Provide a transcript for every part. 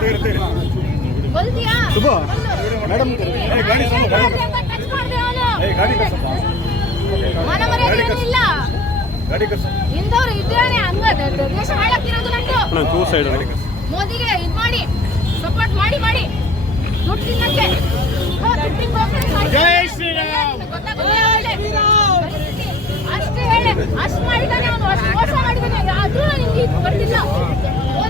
ಮೋದಿಗೆ ಇದು ಮಾಡಿ ಸಪೋರ್ಟ್ ಮಾಡಿ ಮಾಡಿ ಅಷ್ಟು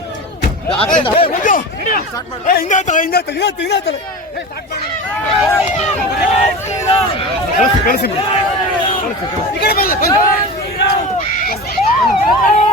ಕಳಿಸಿ ಕಳಿಸಿ ಕಳಿಸಿ ಕಳಿಸಿ